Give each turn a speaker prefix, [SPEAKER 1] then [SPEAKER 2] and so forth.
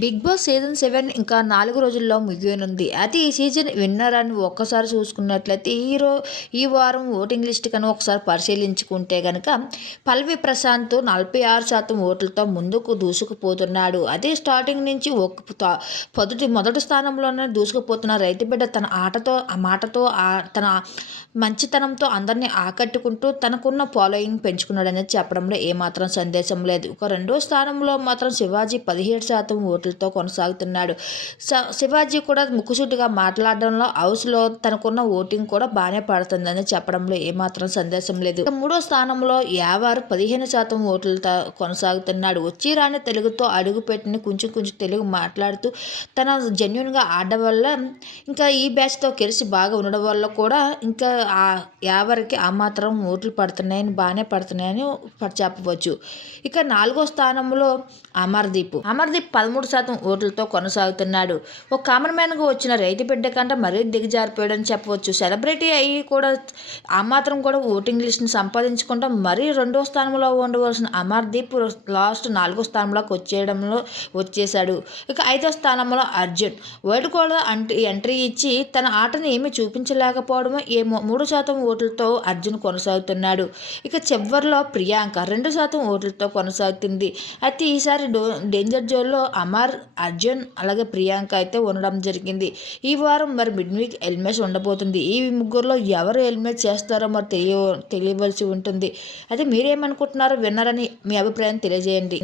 [SPEAKER 1] Big boss season seven ఇంకా నాలుగు రోజుల్లో ముగియనుంది. అయితే ఈ సీజన్ విన్నర్ అని ఒక్కసారి చూసుకున్నట్లయితే ఈ రో ఈ వారం ఓటింగ్ లిస్ట్ కనుక ఒకసారి పరిశీలించుకుంటే కనుక పల్వి ప్రశాంత్ నలభై ఆరు శాతం ఓట్లతో ముందుకు దూసుకుపోతున్నాడు. అదే స్టార్టింగ్ నుంచి ఒక త- మొదటి స్థానంలోనే దూసుకుపోతున్న రైతు బిడ్డ తన ఆటతో ఆ మాటతో తన మంచితనంతో అందరినీ ఆకట్టుకుంటూ తనకున్న ఫాలోయింగ్ పెంచుకున్నాడనేది చెప్పడంలో ఏమాత్రం సందేశం లేదు. ఒక రెండో స్థానంలో మాత్రం శివాజీ పదిహేడు శాతం ఓట్లతో కొనసాగుతున్నాడు. శివాజీ కూడా ముక్కుసూటిగా మాట్లాడడంలో హౌస్లో తనకున్న ఓటింగ్ కూడా బాగానే పడుతుందని చెప్పడంలో ఏమాత్రం సందేశం లేదు. మూడో స్థానంలో యావారు పదిహేను శాతం ఓట్లతో కొనసాగుతున్నాడు. వచ్చి రాని తెలుగుతో అడుగుపెట్టిన కొంచెం కొంచెం తెలుగు మాట్లాడుతూ తన జెన్యున్గా ఆడడం వల్ల ఇంకా ఈ బ్యాచ్తో కలిసి బాగా ఉండడం వల్ల కూడా ఇంకా ఆ యావరికి ఆ మాత్రం ఓట్లు పడుతున్నాయని బాగానే పడుతున్నాయని చెప్పవచ్చు. ఇక నాలుగో స్థానంలో అమర్దీప్. అమర్దీప్ పదమూడు మూడు శాతం ఓట్లతో కొనసాగుతున్నాడు. ఒక కామన్ మ్యాన్గా వచ్చిన రైతు బిడ్డ కంటే మరీ దిగజారిపోయాడని చెప్పవచ్చు. సెలబ్రిటీ అయ్యి కూడా ఆ మాత్రం కూడా ఓటింగ్ లిస్ట్ని సంపాదించుకుంటాం మరీ రెండో స్థానంలో ఉండవలసిన అమర్దీప్ లాస్ట్ నాలుగో స్థానంలోకి వచ్చేయడంలో వచ్చేశాడు. ఇక ఐదో స్థానంలో అర్జున్. వైట్ కూడా అంటే ఎంట్రీ ఇచ్చి తన ఆటను ఏమీ చూపించలేకపోవడమో ఏమో మూడు శాతం ఓట్లతో అర్జున్ కొనసాగుతున్నాడు. ఇక చివరిలో ప్రియాంక రెండు శాతం ఓట్లతో కొనసాగుతుంది. అయితే ఈసారి డో డేంజర్ జోన్లో అమర్ అర్జున్ అలాగే ప్రియాంక అయితే ఉండడం జరిగింది. ఈ వారం మరి మిడ్ వీక్ హెల్మెట్స్ ఉండబోతుంది. ఈ ముగ్గురులో ఎవరు హెల్మెట్ చేస్తారో మరి తెలియ తెలియవలసి ఉంటుంది. అయితే మీరేమనుకుంటున్నారో విన్నారని మీ అభిప్రాయం తెలియజేయండి.